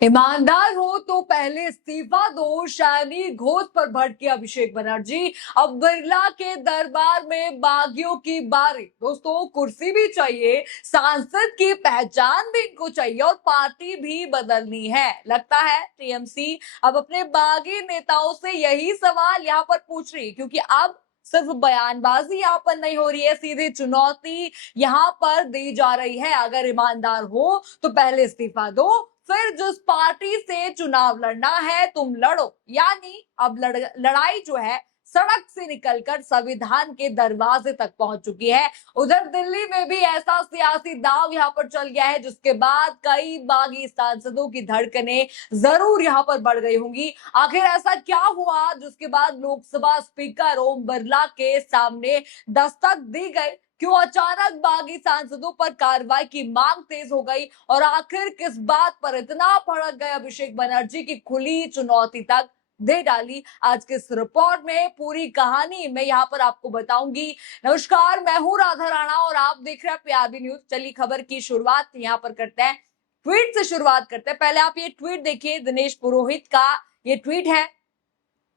ईमानदार हो तो पहले इस्तीफा दो, शायरी घोष पर भड़के अभिषेक बनर्जी। अब बिरला के दरबार में बागियों की बारी। दोस्तों, कुर्सी भी चाहिए, सांसद की पहचान भी इनको चाहिए और पार्टी भी बदलनी है। लगता है टीएमसी अब अपने बागी नेताओं से यही सवाल यहाँ पर पूछ रही, क्योंकि अब सिर्फ बयानबाजी यहाँ पर नहीं हो रही है, सीधी चुनौती यहाँ पर दी जा रही है। अगर ईमानदार हो तो पहले इस्तीफा दो, फिर जिस पार्टी से चुनाव लड़ना है तुम लड़ो। यानी अब लड़ाई जो है सड़क से निकलकर संविधान के दरवाजे तक पहुंच चुकी है। उधर दिल्ली में भी ऐसा सियासी दांव यहाँ पर चल गया है, जिसके बाद कई बागी सांसदों की धड़कनें जरूर यहाँ पर बढ़ गई होंगी। आखिर ऐसा क्या हुआ जिसके बाद लोकसभा स्पीकर ओम बिरला के सामने दस्तक दी गई? क्यों अचानक बागी सांसदों पर कार्रवाई की मांग तेज हो गई और आखिर किस बात पर इतना भड़क गए अभिषेक बनर्जी की खुली चुनौती तक दे डाली? आज के इस रिपोर्ट में पूरी कहानी मैं यहाँ पर आपको बताऊंगी। नमस्कार, मैं हूं राधा राणा और आप देख रहे हैं पीआरबी न्यूज। चलिए खबर की शुरुआत यहाँ पर करते हैं, ट्वीट से शुरुआत करते हैं। पहले आप ये ट्वीट देखिए, दिनेश पुरोहित का ये ट्वीट है।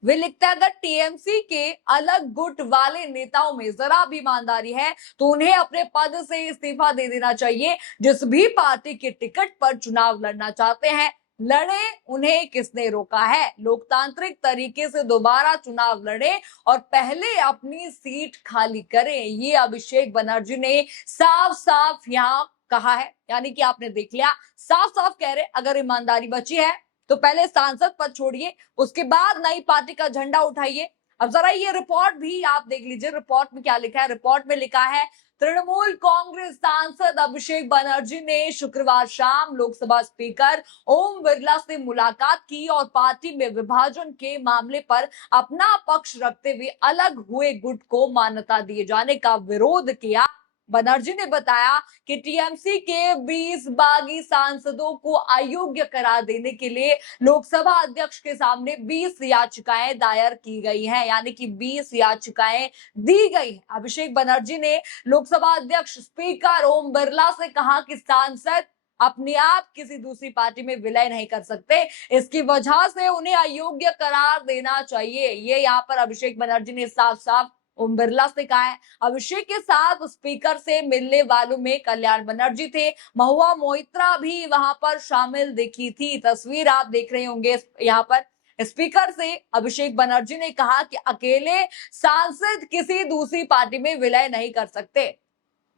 वे लिखते हैं, अगर टीएमसी के अलग गुट वाले नेताओं में जरा भी ईमानदारी है तो उन्हें अपने पद से इस्तीफा दे देना चाहिए। जिस भी पार्टी के टिकट पर चुनाव लड़ना चाहते हैं लड़े, उन्हें किसने रोका है? लोकतांत्रिक तरीके से दोबारा चुनाव लड़े और पहले अपनी सीट खाली करें। ये अभिषेक बनर्जी ने साफ साफ यहाँ कहा है। यानी कि आपने देख लिया, साफ साफ कह रहे, अगर ईमानदारी बची है तो पहले सांसद पद छोड़िए, उसके बाद नई पार्टी का झंडा उठाइए। अब जरा ये रिपोर्ट भी आप देख लीजिए, रिपोर्ट में क्या लिखा है। रिपोर्ट में लिखा है, तृणमूल कांग्रेस सांसद अभिषेक बनर्जी ने शुक्रवार शाम लोकसभा स्पीकर ओम बिरला से मुलाकात की और पार्टी में विभाजन के मामले पर अपना पक्ष रखते हुए अलग हुए गुट को मान्यता दिए जाने का विरोध किया। बनर्जी ने बताया कि टीएमसी के 20 बागी सांसदों को अयोग्य करार देने के लिए लोकसभा अध्यक्ष के सामने 20 याचिकाएं दायर की गई हैं। यानी कि 20 याचिकाएं दी गई हैं। अभिषेक बनर्जी ने लोकसभा अध्यक्ष स्पीकर ओम बिरला से कहा कि सांसद अपने आप किसी दूसरी पार्टी में विलय नहीं कर सकते, इसकी वजह से उन्हें अयोग्य करार देना चाहिए। ये यहाँ पर अभिषेक बनर्जी ने साफ साफ ओम बिरला से कहा है। अभिषेक के साथ स्पीकर से मिलने वालों में कल्याण बनर्जी थे, महुआ मोइत्रा भी वहां पर शामिल दिखी थी। तस्वीर आप देख रहे होंगे यहाँ पर। स्पीकर से अभिषेक बनर्जी ने कहा कि अकेले सांसद किसी दूसरी पार्टी में विलय नहीं कर सकते।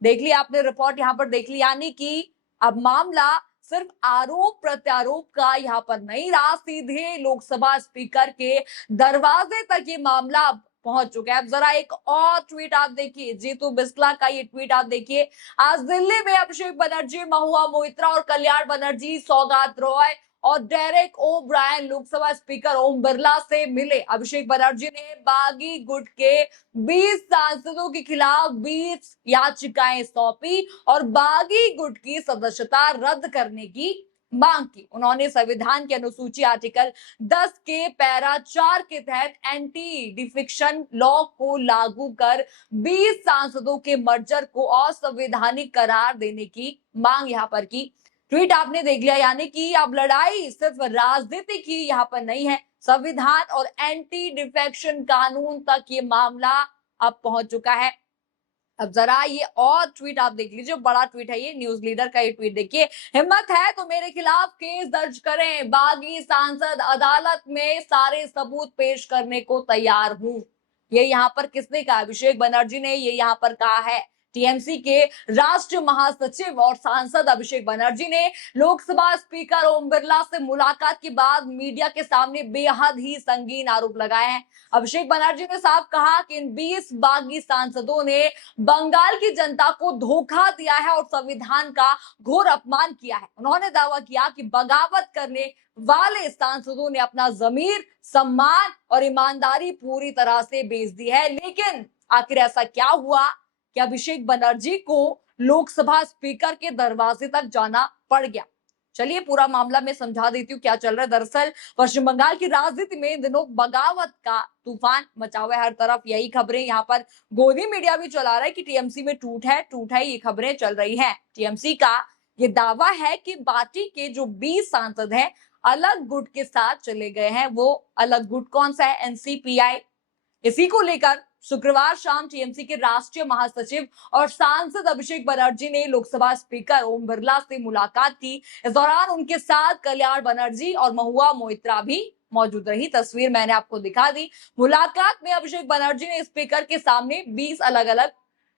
देख लिया आपने रिपोर्ट यहाँ पर देख ली। यानी कि अब मामला सिर्फ आरोप प्रत्यारोप का यहाँ पर नहीं रहा, सीधे लोकसभा स्पीकर के दरवाजे तक ये मामला पहुंच चुका है। अब जरा एक और ट्वीट आप देखिए, जीतू बिस्ला का ये ट्वीट आप देखिए। आज दिल्ली में अभिषेक बनर्जी, महुआ मोइत्रा और कल्याण बनर्जी, सौगात रॉय और डेरेक ओ ब्रायन लोकसभा स्पीकर ओम बिरला से मिले। अभिषेक बनर्जी ने बागी गुट के 20 सांसदों के खिलाफ 20 याचिकाएं सौंपी और बागी गुट की सदस्यता रद्द करने की मांग की। उन्होंने संविधान की अनुसूची आर्टिकल 10 के पैरा 4 के तहत एंटी डिफेक्शन लॉ को लागू कर 20 सांसदों के मर्जर को असंवैधानिक करार देने की मांग यहाँ पर की। ट्वीट आपने देख लिया। यानी कि अब लड़ाई सिर्फ राजनीति की यहाँ पर नहीं है, संविधान और एंटी डिफेक्शन कानून तक ये मामला अब पहुंच चुका है। अब जरा ये और ट्वीट आप देख लीजिए, बड़ा ट्वीट है ये, न्यूज लीडर का ये ट्वीट देखिए। हिम्मत है तो मेरे खिलाफ केस दर्ज करें, बागी सांसद अदालत में सारे सबूत पेश करने को तैयार हूं। ये यहाँ पर किसने कहा? अभिषेक बनर्जी ने ये यहाँ पर कहा है। टीएमसी के राष्ट्रीय महासचिव और सांसद अभिषेक बनर्जी ने लोकसभा स्पीकर ओम बिरला से मुलाकात के बाद मीडिया के सामने बेहद ही संगीन आरोप लगाए हैं। अभिषेक बनर्जी ने साफ कहा कि इन 20 बागी सांसदों ने बंगाल की जनता को धोखा दिया है और संविधान का घोर अपमान किया है। उन्होंने दावा किया कि बगावत करने वाले सांसदों ने अपना जमीर, सम्मान और ईमानदारी पूरी तरह से बेच दी है। लेकिन आखिर ऐसा क्या हुआ कि अभिषेक बनर्जी को लोकसभा स्पीकर के दरवाजे तक जाना पड़ गया? चलिए पूरा मामला मैं समझा देती हूँ क्या चल रहा है। दरअसल पश्चिम बंगाल की राजनीति में इन दिनों बगावत का तूफान मचा हुआ है। हर तरफ यही खबरें, यहाँ पर गोदी मीडिया भी चला रहा है कि टीएमसी में टूट है, ये खबरें चल रही हैं। टीएमसी का ये दावा है कि पार्टी के जो 20 सांसद हैं अलग गुट के साथ चले गए हैं। वो अलग गुट कौन सा है? एनसीपीआई। इसी को लेकर शुक्रवार शाम टीएमसी के राष्ट्रीय महासचिव और सांसद अभिषेक बनर्जी ने लोकसभा स्पीकर ओम बिरला से मुलाकात की। इस दौरान उनके साथ कल्याण बनर्जी और महुआ मोइत्रा भी मौजूद रही। तस्वीर मैंने आपको दिखा दी। मुलाकात में अभिषेक बनर्जी ने स्पीकर के सामने 20 अलग अलग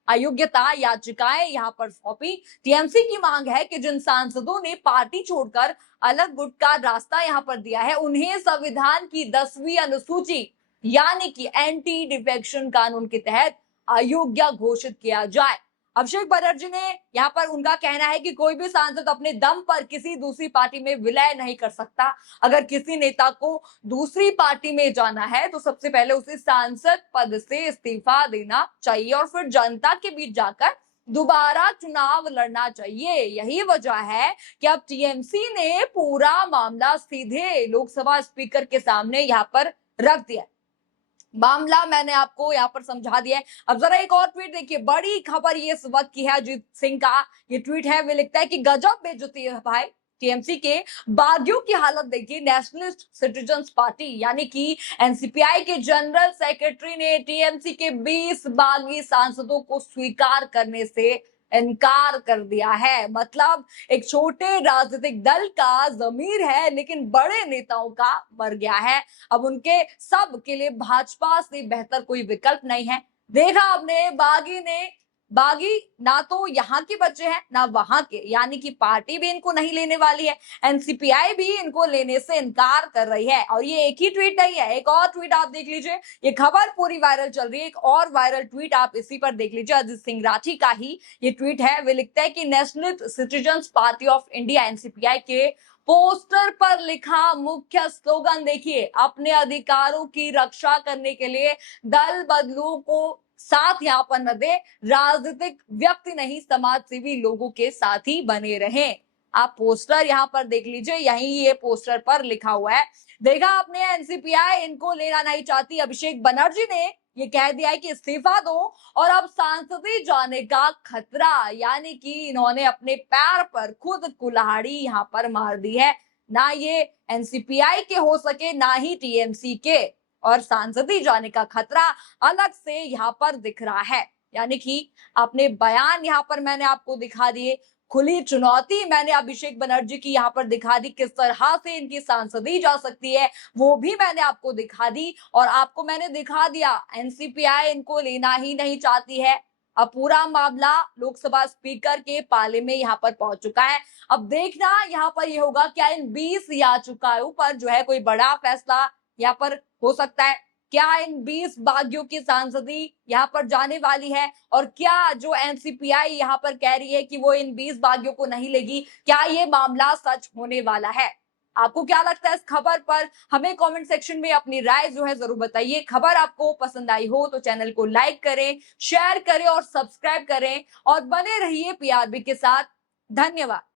अयोग्यता याचिकाएं यहां पर सौंपी। टीएमसी की मांग है कि जिन सांसदों ने पार्टी छोड़कर अलग गुट का रास्ता यहां पर दिया है, उन्हें संविधान की 10वीं अनुसूची यानी कि एंटी डिफेक्शन कानून के तहत अयोग्य घोषित किया जाए। अभिषेक बनर्जी ने यहाँ पर उनका कहना है कि कोई भी सांसद अपने दम पर किसी दूसरी पार्टी में विलय नहीं कर सकता। अगर किसी नेता को दूसरी पार्टी में जाना है तो सबसे पहले उसे सांसद पद से इस्तीफा देना चाहिए और फिर जनता के बीच जाकर दोबारा चुनाव लड़ना चाहिए। यही वजह है कि अब टीएमसी ने पूरा मामला सीधे लोकसभा स्पीकर के सामने यहाँ पर रख दिया। मामला मैंने आपको यहाँ पर समझा दिया है। अब जरा एक और ट्वीट देखिए। बड़ी खबर ये इस वक्त की है। अजीत सिंह का ये ट्वीट है। वे लिखता है कि गजब बेइज्जती है भाई। टीएमसी के बागियों की हालत देखिए। नेशनलिस्ट सिटीजन्स पार्टी यानी कि एनसीपीआई के जनरल सेक्रेटरी ने टीएमसी के 20 बागी सांसदों को स्वीकार करने से इनकार कर दिया है। मतलब एक छोटे राजनीतिक दल का जमीर है लेकिन बड़े नेताओं का मर गया है। अब उनके सब के लिए भाजपा से बेहतर कोई विकल्प नहीं है। देखा आपने, बागी ना तो यहाँ के बच्चे हैं ना वहां के, यानी कि पार्टी भी इनको नहीं लेने वाली है, एनसीपीआई भी इनको लेने से इनकार कर रही है। और ये एक ही ट्वीट नहीं है, एक और ट्वीट आप देख लीजिए। ये खबर पूरी वायरल चल रही है। एक और वायरल ट्वीट आप इसी पर देख लीजिए। अजीत सिंह राठी का ही ये ट्वीट है। वे लिखते हैं कि national citizens party of India NCPI के पोस्टर पर लिखा मुख्य स्लोगन देखिए, अपने अधिकारों की रक्षा करने के लिए दल बदलू को साथ यहाँ पर न दे, राजनीतिक व्यक्ति नहीं समाज सेवी लोगों के साथ ही बने रहें। आप पोस्टर यहाँ पर देख लीजिए, यही ये पोस्टर पर लिखा हुआ है। देखा आपने, एनसीपीआई इनको लेना नहीं चाहती। अभिषेक बनर्जी ने ये कह दिया है कि इस्तीफा दो और अब सांसदी जाने का खतरा, यानी कि इन्होंने अपने पैर पर खुद कुल्हाड़ी यहाँ पर मार दी है। ना ये एनसीपीआई के हो सके ना ही टीएमसी के, और सांसदी जाने का खतरा अलग से यहाँ पर दिख रहा है। यानी कि आपने बयान यहाँ पर मैंने आपको दिखा दिए, खुली चुनौती मैंने अभिषेक बनर्जी की यहाँ पर दिखा दी, किस तरह से इनकी सांसदी जा सकती है वो भी मैंने आपको दिखा दी। और आपको मैंने दिखा दिया एनसीपीआई इनको लेना ही नहीं चाहती है। अब पूरा मामला लोकसभा स्पीकर के पाले में यहाँ पर पहुंच चुका है। अब देखना यहाँ पर यह होगा, क्या इन 20 याचिकाओं पर जो है कोई बड़ा फैसला यहाँ पर हो सकता है? क्या इन 20 बागियों की सांसदी यहाँ पर जाने वाली है? और क्या जो एनसीपीआई यहाँ पर कह रही है कि वो इन 20 बागियों को नहीं लेगी, क्या ये मामला सच होने वाला है? आपको क्या लगता है इस खबर पर? हमें कमेंट सेक्शन में अपनी राय जो है जरूर बताइए। खबर आपको पसंद आई हो तो चैनल को लाइक करें, शेयर करें और सब्सक्राइब करें और बने रहिए पीआरबी के साथ। धन्यवाद।